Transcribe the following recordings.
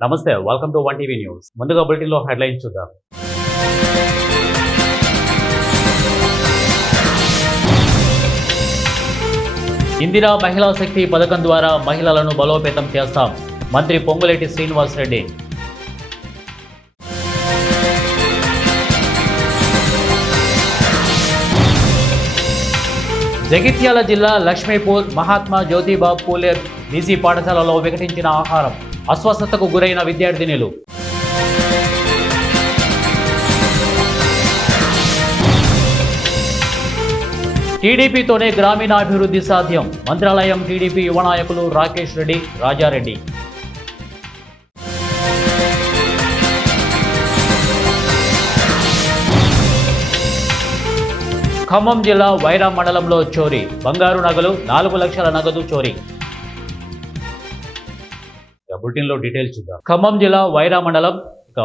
నమస్తే, welcome to 1 TV news. ముందుగా బులెటిన్లో హెడ్లైన్స్ చూద్దాం. ఇందిరా మహిళా శక్తి పథకం ద్వారా మహిళలను బలోపేతం చేస్తాం. మంత్రి పొంగులేటి శ్రీనివాసరెడ్డి. జగిత్యాల జిల్లా లక్ష్మీపూర్ మహాత్మా జ్యోతిబా పూలే బీసీ పాఠశాలలో వికటించిన ఆహారం, అస్వస్థతకు గురైన విద్యార్థినులు. టీడీపీతోనే గ్రామీణాభివృద్ధి సాధ్యం. మంత్రాలయం టీడీపీ యువ నాయకులు రాకేష్ రెడ్డి, రాజారెడ్డి. ఖమ్మం జిల్లా వైరా మండలంలో చోరీ, బంగారు నగలు 4 లక్షల నగదు చోరీ. బులెటిన్లో డీటెయిల్స్ చూద్దాం. ఖమ్మం జిల్లా వైరా మండలం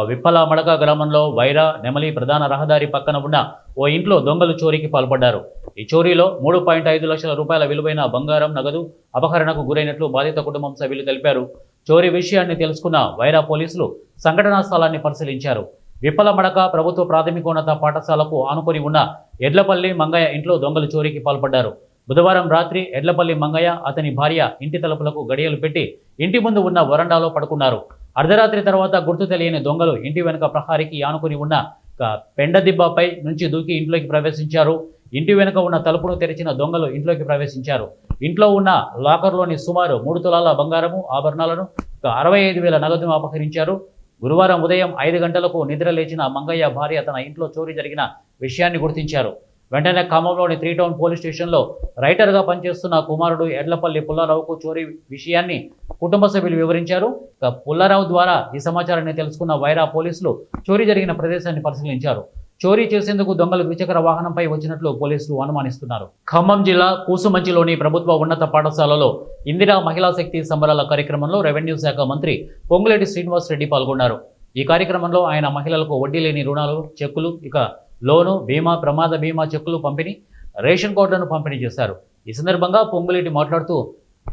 విప్పల మడక గ్రామంలో వైరా నెమలి ప్రధాన రహదారి పక్కన ఉన్న ఓ ఇంట్లో దొంగలు చోరీకి పాల్పడ్డారు. ఈ చోరీలో 3.5 లక్షల రూపాయల విలువైన బంగారం నగదు అపహరణకు గురైనట్లు బాధిత కుటుంబం సభ్యులు తెలిపారు. చోరీ విషయాన్ని తెలుసుకున్న వైరా పోలీసులు సంఘటనా స్థలాన్ని పరిశీలించారు. విప్పల మడక ప్రభుత్వ ప్రాథమికోన్నత పాఠశాలకు ఆనుకొని ఉన్న ఎడ్లపల్లి మంగయ్య ఇంట్లో దొంగలు చోరీకి పాల్పడ్డారు. బుధవారం రాత్రి ఎడ్లపల్లి మంగయ్య అతని భార్య ఇంటి తలుపులకు గడియలు పెట్టి ఇంటి ముందు ఉన్న వరండాలో పడుకున్నారు. అర్ధరాత్రి తర్వాత గుర్తు తెలియని దొంగలు ఇంటి వెనుక ప్రహారీకి ఆనుకుని ఉన్న పెండదిబ్బపై నుంచి దూకి ఇంట్లోకి ప్రవేశించారు. ఇంటి వెనుక ఉన్న తలుపును తెరిచిన దొంగలు ఇంట్లోకి ప్రవేశించారు. ఇంట్లో ఉన్న లాకర్లోని సుమారు 3 తులాల బంగారము ఆభరణాలను 65,000 నగదును అపహరించారు. గురువారం ఉదయం 5 గంటలకు నిద్ర లేచిన మంగయ్య భార్య తన ఇంట్లో చోరీ జరిగిన విషయాన్ని గుర్తించారు. వెంటనే ఖమ్మంలోని 3 టౌన్ పోలీస్ స్టేషన్లో రైటర్గా పనిచేస్తున్న కుమారుడు ఎడ్లపల్లి పుల్లారావుకు చోరీ విషయాన్ని కుటుంబ సభ్యులు వివరించారు. పుల్లారావు ద్వారా ఈ సమాచారాన్ని తెలుసుకున్న వైరా పోలీసులు చోరీ జరిగిన ప్రదేశాన్ని పరిశీలించారు. చోరీ చేసేందుకు దొంగలు ద్విచక్ర వాహనంపై వచ్చినట్లు పోలీసులు అనుమానిస్తున్నారు. ఖమ్మం జిల్లా కూసుమంచిలోని ప్రభుత్వ ఉన్నత పాఠశాలలో ఇందిరా మహిళా శక్తి సంబరాల కార్యక్రమంలో రెవెన్యూ శాఖ మంత్రి పొంగులేటి శ్రీనివాసరెడ్డి పాల్గొన్నారు. ఈ కార్యక్రమంలో ఆయన మహిళలకు వడ్డీ లేని రుణాలు, చెక్కులు, లోను, బీమా, ప్రమాద బీమా చెక్కులు పంపిణీ, రేషన్ కార్డులను పంపిణీ చేశారు. ఈ సందర్భంగా పొంగులేటి మాట్లాడుతూ,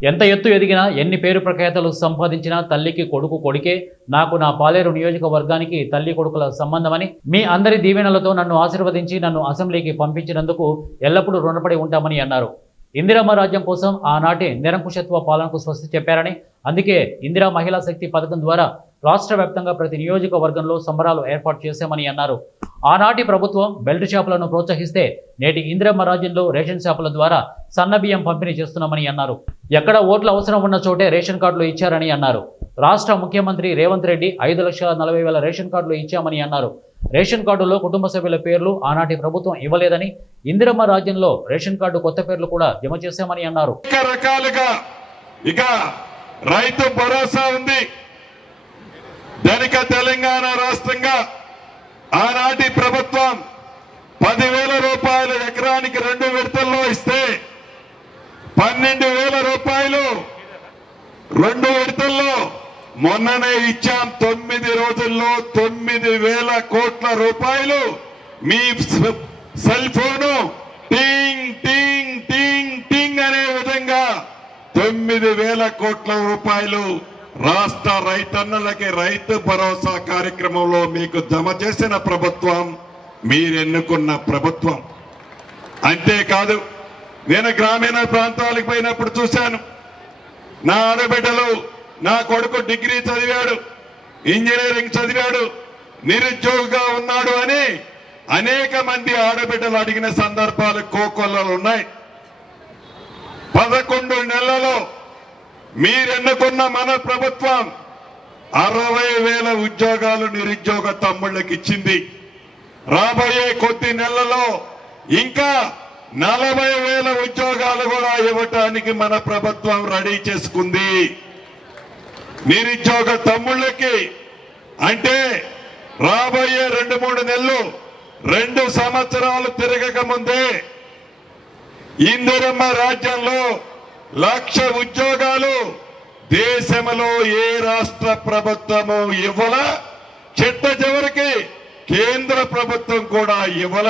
ఎంత ఎత్తు ఎదిగినా, ఎన్ని పేరు ప్రఖ్యాతలు సంపాదించినా తల్లికి కొడుకు కొడుకే. నాకు నా పాలేరు నియోజకవర్గానికి తల్లి కొడుకుల సంబంధమని, మీ అందరి దీవెనలతో నన్ను ఆశీర్వదించి నన్ను అసెంబ్లీకి పంపించినందుకు ఎల్లప్పుడూ రుణపడి ఉంటామని అన్నారు. ఇందిరమ్మ రాజ్యం కోసం ఆనాటి నిరంకుశత్వ పాలనకు స్వస్తి చెప్పారని, అందుకే ఇందిరా మహిళా శక్తి పథకం ద్వారా రాష్ట్ర వ్యాప్తంగా ప్రతి నియోజకవర్గంలో సంబరాలు ఏర్పాటు చేశామని అన్నారు. ఆనాటి ప్రభుత్వం బెల్ట్ షాపులను ప్రోత్సహిస్తే నేటి ఇందిరమ్మ రాజ్యంలో రేషన్ షాపుల ద్వారా సన్నబియ్యం పంపిణీ చేస్తున్నామని అన్నారు. ఎక్కడ ఓట్ల అవసరం ఉన్న చోటే రేషన్ కార్డులు ఇచ్చారని అన్నారు. రాష్ట్ర ముఖ్యమంత్రి రేవంత్ రెడ్డి 5,40,000 రేషన్ కార్డులు ఇచ్చామని అన్నారు. రేషన్ కార్డులో కుటుంబ సభ్యుల పేర్లు ఆనాటి ప్రభుత్వం ఇవ్వలేదని, ఇందిరమ్మ రాజ్యంలో రేషన్ కార్డు కొత్త పేర్లు కూడా జమ చేశామని అన్నారు. రైతు భరోసా ఉంది. ధనిక తెలంగాణ రాష్ట్రంగా ఆనాటి ప్రభుత్వం 10,000 రూపాయలు ఎకరానికి 2 విడతల్లో ఇస్తే 12,000 రూపాయలు 2 విడతల్లో మొన్ననే ఇచ్చాం. 9 రోజుల్లో 9,000 కోట్ల రూపాయలు మీ సెల్ ఫోను టింగ్ టింగ్ టింగ్ టింగ్ అనే విధంగా 9,000 కోట్ల రూపాయలు రాష్ట్ర రైతన్నులకి రైతు భరోసా కార్యక్రమంలో మీకు జమ చేసిన ప్రభుత్వం మీరెన్నుకున్న ప్రభుత్వం. అంతేకాదు, నేను గ్రామీణ ప్రాంతాలకు పోయినప్పుడు చూశాను. నా ఆడబిడ్డలు, నా కొడుకు డిగ్రీ చదివాడు, ఇంజనీరింగ్ చదివాడు, నిరుద్యోగిగా ఉన్నాడు అని అనేక మంది ఆడబిడ్డలు అడిగిన సందర్భాలు కోకొల్లలు ఉన్నాయి. 11 నెలలలో మీరెన్నుకున్న మన ప్రభుత్వం 60,000 ఉద్యోగాలు నిరుద్యోగ తమ్ముళ్ళకి ఇచ్చింది. రాబోయే కొద్ది నెలల్లో ఇంకా 40,000 ఉద్యోగాలు కూడా ఇవ్వటానికి మన ప్రభుత్వం రెడీ చేసుకుంది. నిరుద్యోగ తమ్ముళ్ళకి అంటే రాబోయే 2-3 నెలలు 2 సంవత్సరాలు తిరగక ముందే ఇందిరమ్మ రాజ్యంలో 1,00,000 ఉద్యోగాలు దేశంలో ఏ రాష్ట్ర ప్రభుత్వము ఇవ్వల, చిట్ట చివరికి కేంద్ర ప్రభుత్వం కూడా ఇవ్వల.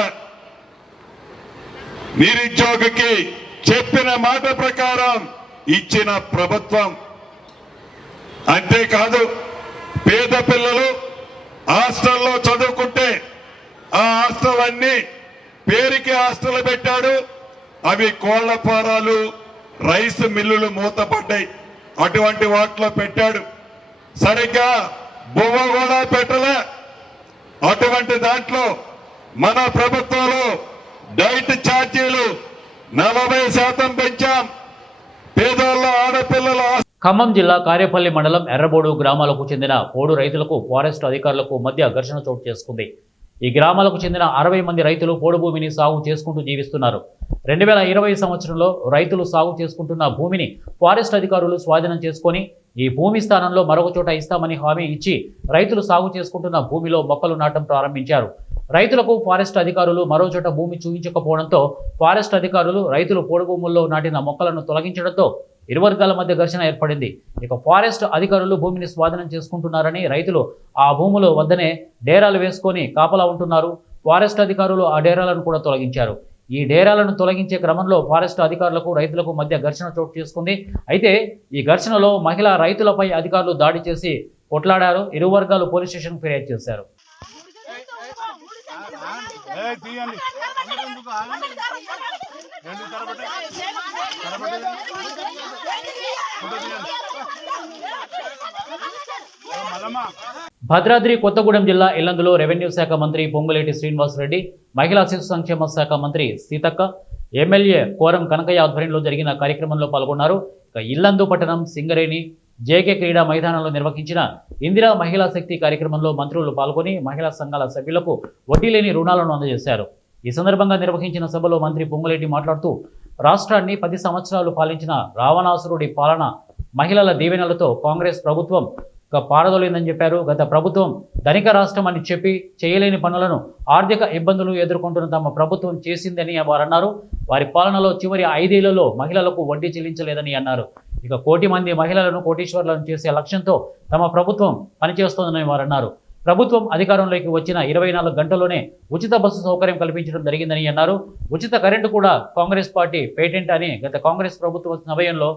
నిరుద్యోగికి చెప్పిన మాట ప్రకారం ఇచ్చిన ప్రభుత్వం. అంతేకాదు, పేద పిల్లలు హాస్టల్లో చదువుకుంటే ఆ హాస్టల్ అన్ని పేరుకి హాస్టల్ పెట్టాడు. అవి కోళ్ల ఫారాలు, రైస్ మిల్లులు మూతపడ్డాయి. అటువంటి వాటిలో పెట్టాడు. సరిగ్గా బువ్వ కూడా పెట్టలే. అటువంటి దాంట్లో మన ప్రభుత్వంలో డైట్ ఛార్జీలు 40% పెంచాం. పేదోళ్ళ ఆడపిల్లల ఖమ్మం జిల్లా కార్యపల్లి మండలం ఎర్రబోడు గ్రామాలకు చెందిన పోడు రైతులకు ఫారెస్ట్ అధికారులకు మధ్య ఘర్షణ చోటు చేసుకుంది. ఈ గ్రామాలకు చెందిన 60 మంది రైతులు పోడు భూమిని సాగు చేసుకుంటూ జీవిస్తున్నారు. 2020 సంవత్సరంలో రైతులు సాగు చేసుకుంటున్న భూమిని ఫారెస్ట్ అధికారులు స్వాధీనం చేసుకొని ఈ భూమి స్థానంలో మరొక చోట ఇస్తామని హామీ ఇచ్చి రైతులు సాగు చేసుకుంటున్న భూమిలో మొక్కలు నాటడం ప్రారంభించారు. రైతులకు ఫారెస్ట్ అధికారులు మరో చోట భూమి చూపించకపోవడంతో ఫారెస్ట్ అధికారులు రైతులు పోడు భూముల్లో నాటిన మొక్కలను తొలగించడంతో ఇరు వర్గాల మధ్య ఘర్షణ ఏర్పడింది. ఇక ఫారెస్ట్ అధికారులు భూమిని స్వాధీనం చేసుకుంటున్నారని రైతులు ఆ భూముల వద్దనే డేరాలు వేసుకొని కాపలా ఉంటున్నారు. ఫారెస్ట్ అధికారులు ఆ డేరాలను కూడా తొలగించారు. ఈ డేరాలను తొలగించే క్రమంలో ఫారెస్ట్ అధికారులకు రైతులకు మధ్య ఘర్షణ చోటు చేసుకుంది. అయితే ఈ ఘర్షణలో మహిళా రైతులపై అధికారులు దాడి చేసి కొట్లాడారు. ఇరు వర్గాలు పోలీస్ స్టేషన్ ఫిర్యాదు చేశారు. భద్రాద్రి కొత్తగూడెం జిల్లా ఇల్లందులో రెవెన్యూ శాఖ మంత్రి పొంగులేటి శ్రీనివాసరెడ్డి, మహిళా శిశు సంక్షేమ శాఖ మంత్రి సీతక్క, ఎమ్మెల్యే కోరం కనకయ్య ఆధ్వర్యంలో జరిగిన కార్యక్రమంలో పాల్గొన్నారు. ఇల్లందు పట్టణం సింగరేణి జేకే క్రీడా మైదానంలో నిర్వహించిన ఇందిరా మహిళా శక్తి కార్యక్రమంలో మంత్రులు పాల్గొని మహిళా సంఘాల సభ్యులకు వడ్డీ లేని రుణాలను అందజేశారు. ఈ సందర్భంగా నిర్వహించిన సభలో మంత్రి పొంగులేటి మాట్లాడుతూ రాష్ట్రాన్ని 10 సంవత్సరాలు పాలించిన రావణాసురుడి పాలన మహిళల దీవెనలతో కాంగ్రెస్ ప్రభుత్వం పారదోలిందని చెప్పారు. గత ప్రభుత్వం ధనిక రాష్ట్రం అని చెప్పి చేయలేని పనులను ఆర్థిక ఇబ్బందులు ఎదుర్కొంటున్న తమ ప్రభుత్వం చేసిందని వారు అన్నారు. వారి పాలనలో చివరి 5 ఏళ్లలో మహిళలకు వడ్డీ చెల్లించలేదని అన్నారు. ఇక 1 కోటి మంది మహిళలను కోటీశ్వర్లను చేసే లక్ష్యంతో తమ ప్రభుత్వం పనిచేస్తోందని వారు అన్నారు. ప్రభుత్వం అధికారంలోకి వచ్చిన 24 గంటల్లోనే ఉచిత బస్సు సౌకర్యం కల్పించడం జరిగిందని అన్నారు. ఉచిత కరెంటు కూడా కాంగ్రెస్ పార్టీ పేటెంట్ అని గత కాంగ్రెస్ ప్రభుత్వ సమయంలో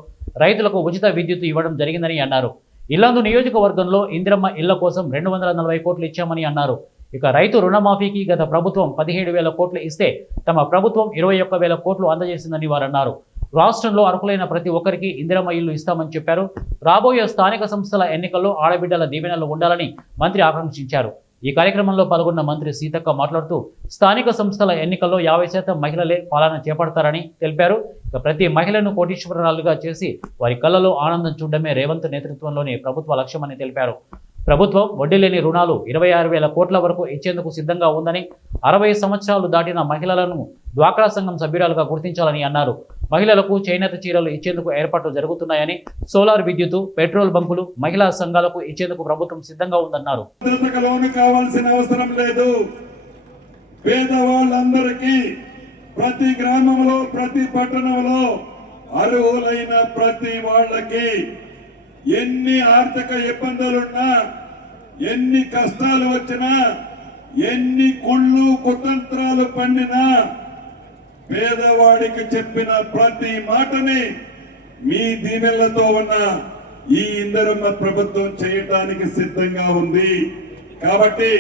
రైతులకు ఉచిత విద్యుత్ ఇవ్వడం జరిగిందని అన్నారు. ఇల్లందు నియోజకవర్గంలో ఇందిరమ్మ ఇళ్ల కోసం 240 కోట్లు ఇచ్చామని అన్నారు. ఇక రైతు రుణమాఫీకి గత ప్రభుత్వం 17,000 కోట్లు ఇస్తే తమ ప్రభుత్వం 21,000 కోట్లు అందజేసిందని వారు అన్నారు. రాష్ట్రంలో అర్హులైన ప్రతి ఒక్కరికి ఇందిరమ్మ ఇల్లు ఇస్తామని చెప్పారు. రాబోయే స్థానిక సంస్థల ఎన్నికల్లో ఆడబిడ్డల దీవెనలు ఉండాలని మంత్రి ఆకాంక్షించారు. ఈ కార్యక్రమంలో పాల్గొన్న మంత్రి సీతక్క మాట్లాడుతూ స్థానిక సంస్థల ఎన్నికల్లో 50% మహిళలే పాలన చేపడతారని తెలిపారు. ఇక ప్రతి మహిళను కోటీశ్వరాలుగా చేసి వారి కళ్ళలో ఆనందం చూడడమే రేవంత్ నేతృత్వంలోని ప్రభుత్వ లక్ష్యమని తెలిపారు. ప్రభుత్వం వడ్డీ లేని రుణాలు 26,000 కోట్ల వరకు ఇచ్చేందుకు సిద్ధంగా ఉందని, 60 సంవత్సరాలు దాటిన మహిళలను డ్వాక్రా సంఘం సభ్యురాలుగా గుర్తించాలని అన్నారు. మహిళలకు చేనేత చీరలు ఇచ్చేందుకు ఏర్పాట్లు జరుగుతున్నాయని, సోలార్ విద్యుత్, పెట్రోల్ బంకులు మహిళా సంఘాలకు ఇచ్చేందుకు ప్రభుత్వం సిద్ధంగా ఉందన్నారు. కావాల్సిన అవసరం లేదు. పేదవాళ్ళందరికీ ప్రతి గ్రామంలో, ప్రతి పట్టణంలో అర్హులైన ప్రతి వాళ్ళకి ఎన్ని ఆర్థిక ఇబ్బందులున్నా, ఎన్ని కష్టాలు వచ్చినా, ఎన్ని కుళ్ళు కుతంత్రాలు పండినా పేదవాడికి చెప్పిన ప్రతి మాటని మీ దీవెనలతో ఉన్న ఈ ఇందిరమ్మ ప్రభుత్వం చేయటానికి సిద్ధంగా ఉంది. కాబట్టి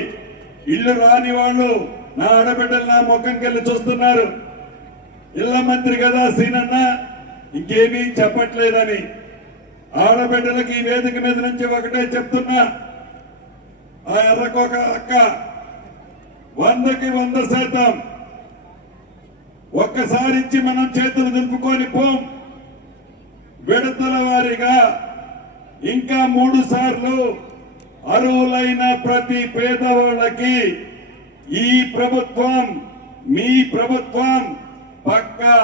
ఇల్లు రాని వాళ్ళు నా ఆడబిడ్డలు నా ముఖంకెళ్ళి చూస్తున్నారు. ఇళ్ల మంత్రి కదా సీనన్న, ఇంకేమీ చెప్పట్లేదని. ఆడబిడ్డలకి ఈ వేదిక మీద నుంచి ఒకటే చెప్తున్నా, ఆ ఎర్రకోక అక్క 100కి 100% ఒక్కసారి ఇచ్చి మనం చేతులు దింపుకొని పోం. విడతల వారీగా ఇంకా 3 సార్లు అర్హులైన ప్రతి పేదవాళ్ళకి ఈ ప్రభుత్వం, మీ ప్రభుత్వం పక్కా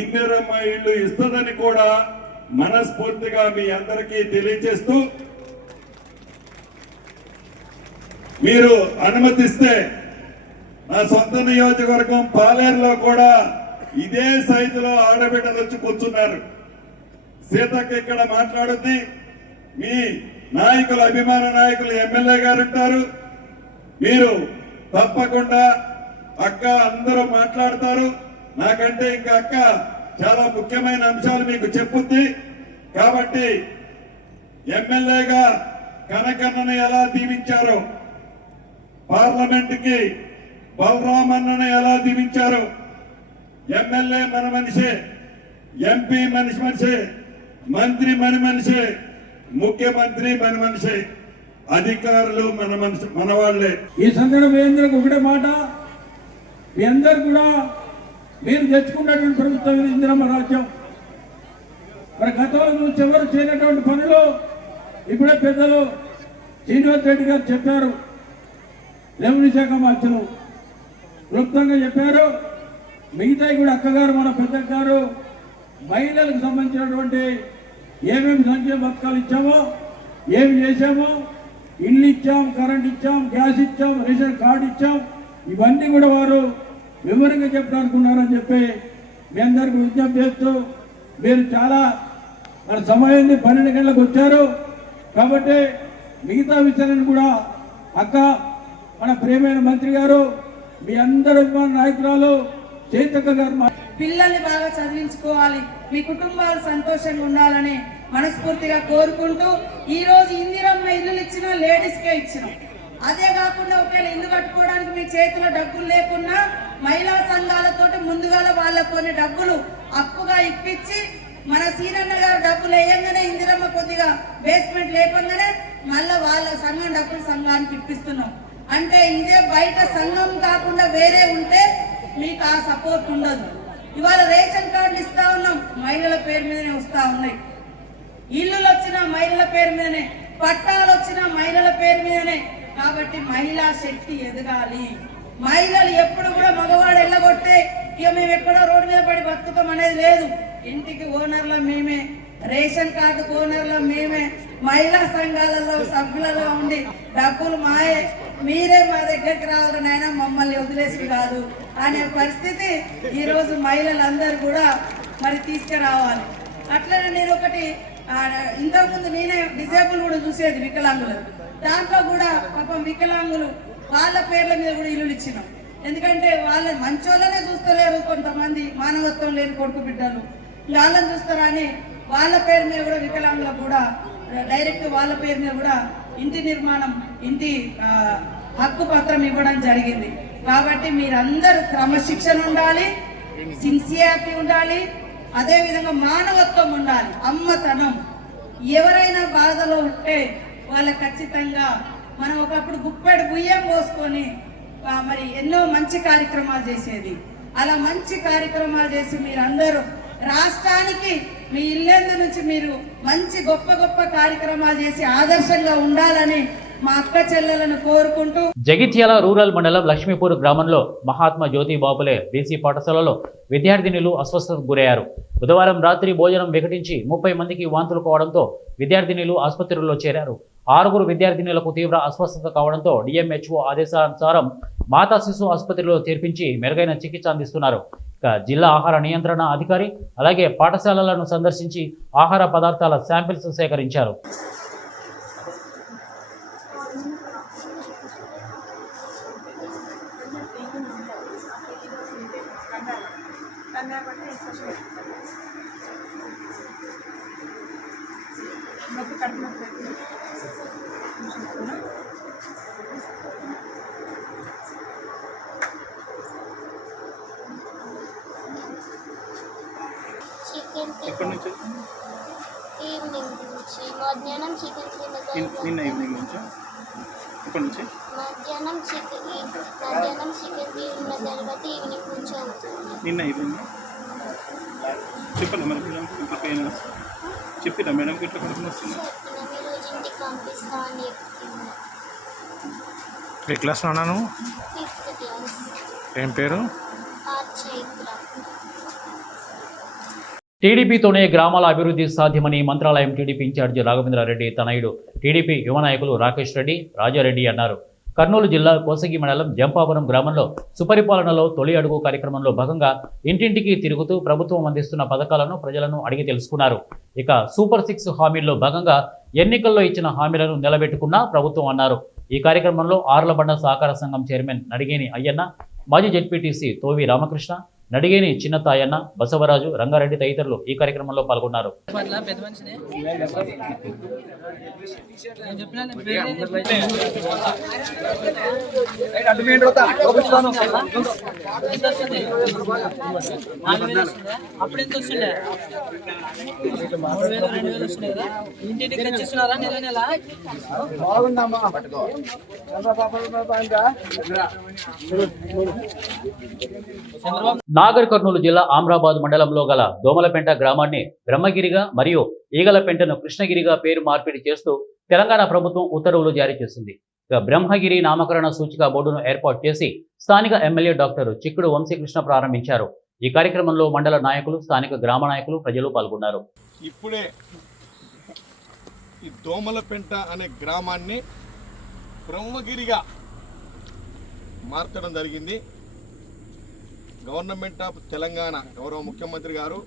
ఇందిరమ్మ ఇల్లు ఇస్తుందని కూడా మనస్ఫూర్తిగా మీ అందరికీ తెలియజేస్తూ, మీరు అనుమతిస్తే నా సొంత నియోజకవర్గం పాలేరులో కూడా ఇదే సైజులో ఆడబిడ్డలు వచ్చి కూర్చున్నారు. సీతక్క ఇక్కడ మాట్లాడుద్ది, మీ నాయకులు, అభిమాన నాయకులు, ఎమ్మెల్యే గారు ఉంటారు. మీరు తప్పకుండా అక్క అందరూ మాట్లాడతారు. నాకంటే ఇంకా అక్క చాలా ముఖ్యమైన అంశాలు మీకు చెప్పుద్ది. కాబట్టి ఎమ్మెల్యేగా కనకన్నను ఎలా దీవించారో, పార్లమెంట్ కి బలరామన్నను ఎలా దీవించారో, ఎమ్మెల్యే మన మనిషే, ఎంపీ మనిషే, మంత్రి మన మనిషే, ముఖ్యమంత్రి మన మనిషే, అధికారులు మన వాళ్ళే. ఈ సందర్భం మీ అందరికి ఒకటే మాట, మీ అందరు కూడా మీరు తెచ్చుకున్నటువంటి ప్రభుత్వం ఇందిరమ్మ రాజ్యం. మరి గతంలో నుంచి ఎవరు చేయనటువంటి పనులు ఇప్పుడే పెద్దలు శ్రీనివాస్ రెడ్డి గారు చెప్పారు, రెవెన్యూ శాఖ మంత్రులు క్లుప్తంగా చెప్పారు. మిగతాయి కూడా అక్కగారు మన పెద్ద గారు మహిళలకు సంబంధించినటువంటి ఏమేమి సంక్షేమ పథకాలు ఇచ్చామో, ఏమి చేశామో, ఇల్లు ఇచ్చాం, కరెంట్ ఇచ్చాం, గ్యాస్ ఇచ్చాం, రేషన్ కార్డు ఇచ్చాం, ఇవన్నీ కూడా వారు వివరంగా చెప్పడానికి ఉన్నారని చెప్పి మీ అందరికి విజ్ఞప్తి చేస్తూ, మీరు చాలా మన సమయం 12 గంటలకు వచ్చారు కాబట్టి మిగతా విషయాలను కూడా అక్క మన ప్రియమైన మంత్రి గారు, మీ అందరూ నాయకురాలు చైతన్య గారు పిల్లల్ని బాగా చదివించుకోవాలి, మీ కుటుంబాలు సంతోషంగా ఉండాలని మనస్ఫూర్తిగా కోరుకుంటూ, ఈ రోజు ఇందిరమ్మ ఇల్లులు ఇచ్చినా లేడీస్కే ఇచ్చినాం. అదే కాకుండా ఒకవేళ ఇల్లు కట్టుకోవడానికి మీ చేతిలో డబ్బులు లేకున్నా మహిళా సంఘాలతో ముందుగా వాళ్ళకు కొన్ని డబ్బులు అప్పుగా ఇప్పించి, మన సీనన్న గారు డబ్బులు వేయంగానే ఇందిరమ్మ కొద్దిగా బేస్మెంట్ లేకుండానే మళ్ళీ వాళ్ళ సంఘం డబ్బులు సంఘానికి ఇప్పిస్తున్నాం. అంటే ఇదే బయట సంఘం కాకుండా వేరే ఉంటే మీకు ఆ సపోర్ట్ ఉండదు. ఇవాళ రేషన్ కార్డులు ఇస్తా ఉన్నాం, మహిళల పేరు మీదనే వస్తా ఉన్నాయి. ఇల్లులు వచ్చినా మహిళల పేరు మీదనే, పట్టాలు వచ్చినా మహిళల పేరు మీదనే. కాబట్టి మహిళా శక్తి ఎదగాలి. మహిళలు ఎప్పుడు కూడా మగవాడు ఎల్లగొట్టే ఇక మేము ఎక్కడో రోడ్డు మీద పడి బతుకుతాం అనేది లేదు. ఇంటికి ఓనర్ల మేమే, రేషన్ కార్డు ఓనర్ల మేమే, మహిళా సంఘాలలో సభ్యులలో ఉండి డబ్బులు మాయే, మీరే మా దగ్గరికి రావాలని అయినా మమ్మల్ని వదిలేసి కాదు అనే పరిస్థితి ఈరోజు మహిళలందరూ కూడా మరి తీసుకురావాలి. అట్లనే నేను ఒకటి ఇంతకుముందు నేనే డిజేబుల్ కూడా చూసేది వికలాంగులు, దాంట్లో కూడా పాపం వికలాంగులు వాళ్ళ పేర్ల మీద కూడా ఇల్లులు ఇచ్చినాం. ఎందుకంటే వాళ్ళ మంచోళ్ళనే చూస్తలేరు, కొంతమంది మానవత్వం లేని కొడుకు బిడ్డలు వాళ్ళని చూస్తారని వాళ్ళ పేరు మీద కూడా వికలాంగులకు కూడా డైరెక్ట్ వాళ్ళ పేరు మీద కూడా ఇంటి నిర్మాణం, ఇంటి హక్కు పత్రం ఇవ్వడం జరిగింది. కాబట్టి మీరందరూ క్రమశిక్షణ ఉండాలి, సిన్సియారిటీ ఉండాలి, అదేవిధంగా మానవత్వం ఉండాలి, అమ్మతనం. ఎవరైనా బాధలో ఉంటే వాళ్ళకి ఖచ్చితంగా మనం ఒకప్పుడు గుప్పెడు బియ్యం పోసుకొని మరి ఎన్నో మంచి కార్యక్రమాలు చేసేది. అలా మంచి కార్యక్రమాలు చేసి మీరందరూ రాష్ట్రానికి మీ ఇల్లందు నుంచి మీరు మంచి గొప్ప గొప్ప కార్యక్రమాలు చేసి ఆదర్శంగా ఉండాలని మా అక్క చెల్లెలను కోరుకుంటూ, జగిత్యాల రూరల్ మండలం లక్ష్మీపూర్ గ్రామంలో మహాత్మా జ్యోతి బాపులే బీసీ పాఠశాలలో విద్యార్థినులు అస్వస్థతకు గురయ్యారు. బుధవారం రాత్రి భోజనం వికటించి 30 మందికి వాంతులు కావడంతో విద్యార్థినులు ఆసుపత్రిలో చేరారు. 6 విద్యార్థినులకు తీవ్ర అస్వస్థత కావడంతో డిఎంహెచ్ఓ ఆదేశానుసారం మాతా శిశు ఆసుపత్రిలో చేర్పించి మెరుగైన చికిత్స అందిస్తున్నారు. ఇక జిల్లా ఆహార నియంత్రణ అధికారి అలాగే పాఠశాలలను సందర్శించి ఆహార పదార్థాల శాంపిల్స్ సేకరించారు. ఈవినింగ్ నుంచి మధ్యాహ్నం చికెన్ నిన్న ఈవినింగ్ నుంచి ఇప్పటి నుంచి మధ్యాహ్నం చికెన్ తిన్న తర్వాత ఈవినింగ్ నుంచి అవుతుంది. నిన్న ఈవినింగ్ చెప్పండి మరి పిల్లలకి పెయిన్ చెప్పిరా మేడంకి ఇట్లా కడుపుని వస్తుంది చెప్పిన ఈరోజు ఇంటికి పంపిస్తా అని చెప్తున్నా. ఏ క్లాస్ అన్నాను? 5th class. ఏం పేరు? చైత్ర. టీడీపీతోనే గ్రామాల అభివృద్ధి సాధ్యమని మంత్రాలయం టీడీపీ ఇన్ఛార్జి రాఘవేంద్రారెడ్డి తనయుడు టీడీపీ యువ నాయకులు రాకేష్ రెడ్డి, రాజారెడ్డి అన్నారు. కర్నూలు జిల్లా కోసగి మండలం జంపాపురం గ్రామంలో సుపరిపాలనలో తొలి అడుగు కార్యక్రమంలో భాగంగా ఇంటింటికి తిరుగుతూ ప్రభుత్వం అందిస్తున్న పథకాలను ప్రజలను అడిగి తెలుసుకున్నారు. ఇక సూపర్ 6 హామీల్లో భాగంగా ఎన్నికల్లో ఇచ్చిన హామీలను నిలబెట్టుకున్న ప్రభుత్వం అన్నారు. ఈ కార్యక్రమంలో ఆర్లబండ సహకార సంఘం చైర్మన్ నడిగేని అయ్యన్న, మాజీ జెడ్పీటీసీ తోవి రామకృష్ణ, నడిగేని చిన్న తాయన్న, బసవరాజు, రంగారెడ్డి తదితరులు ఈ కార్యక్రమంలో పాల్గొన్నారు. అప్పుడెంత వస్తుండే 3000 2000 వస్తున్నాయి కదా ఇంటికి తెచ్చిస్తున్నారా నెల నెల బాగుందమ్మా నాగర్ కర్నూలు జిల్లా ఆమ్రాబాద్ మండలంలో గల దోమలపెంట గ్రామాన్ని బ్రహ్మగిరిగా మరియు ఈగలపెంటను కృష్ణగిరిగా పేరు మార్పిడి చేస్తూ తెలంగాణ ప్రభుత్వం ఉత్తర్వులు జారీ చేసింది. బ్రహ్మగిరి నామకరణ సూచిక బోర్డును ఏర్పాటు చేసి స్థానిక ఎమ్మెల్యే డాక్టర్ చిక్కుడు వంశీకృష్ణ ప్రారంభించారు. ఈ కార్యక్రమంలో మండల నాయకులు, స్థానిక గ్రామ నాయకులు, ప్రజలు పాల్గొన్నారు. ఇప్పుడే ఈ దోమలపెంట అనే గ్రామాన్ని బ్రహ్మగిరిగా మార్చడం జరిగింది. గవర్నమెంట్ ఆఫ్ తెలంగాణ గౌరవ ముఖ్యమంత్రి గారు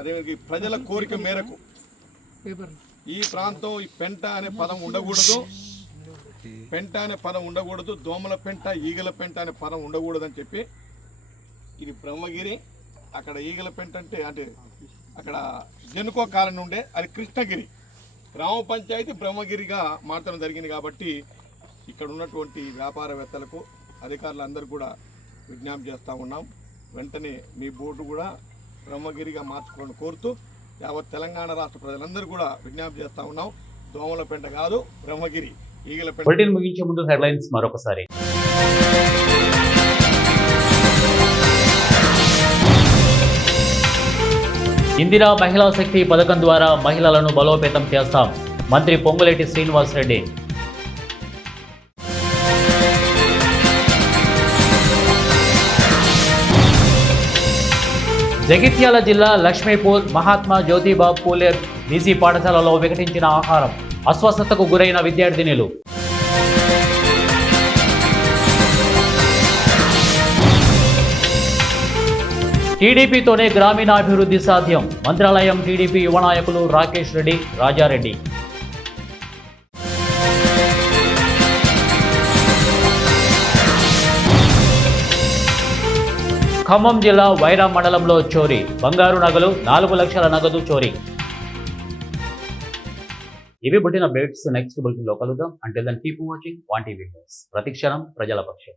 అదే ప్రజల కోరిక మేరకు ఈ ప్రాంతం ఈ పెంట అనే పదం ఉండకూడదు, పెంట అనే పదం ఉండకూడదు, దోమల పెంట, ఈగల పెంట అనే పదం ఉండకూడదు అని చెప్పి ఇది బ్రహ్మగిరి, అక్కడ ఈగల పెంట అంటే అక్కడ జనుకో కాలనీ ఉండే అది కృష్ణగిరి, గ్రామ పంచాయతీ బ్రహ్మగిరిగా మార్చడం జరిగింది. కాబట్టి ఇక్కడ ఉన్నటువంటి వ్యాపారవేత్తలకు, అధికారులందరూ కూడా విజ్ఞప్తి చేస్తూ ఉన్నాం. వెంటనే మీ బోర్డు కూడా బ్రహ్మగిరిగా మార్చుకోవాలని కోరుతూ యావత్ తెలంగాణ రాష్ట్ర ప్రజలందరూ కూడా విజ్ఞప్తి చేస్తూ ఉన్నాం. దోమలపెంట కాదు, బ్రహ్మగిరి, ఈగలపెంట. బులెటిన్ ముగించే ముందు హెడ్లైన్స్ మరొకసారి. ఇందిరా మహిళా శక్తి పథకం ద్వారా మహిళలను బలోపేతం చేస్తాం, మంత్రి పొంగులేటి శ్రీనివాసరెడ్డి. జగిత్యాల జిల్లా లక్ష్మీపూర్ మహాత్మా జ్యోతిబా పూలే బీసీ పాఠశాలలో వికటించిన ఆహారం, అస్వస్థతకు గురైన విద్యార్థినులు. టీడీపీతోనే గ్రామీణాభివృద్ధి సాధ్యం, మంత్రాలయం టీడీపీ యువ నాయకులు రాకేష్ రెడ్డి, రాజారెడ్డి. ఖమ్మం జిల్లా వైరా మండలంలో చోరీ, బంగారు నగలు, 4 లక్షల నగదు చోరీ. ఇవి బులెటిన్ అప్డేట్స్. నెక్స్ట్ బులెటిన్లో కలుద్దాం. Until then keep watching 1 TV news. ప్రతిక్షణం ప్రజల పక్షం.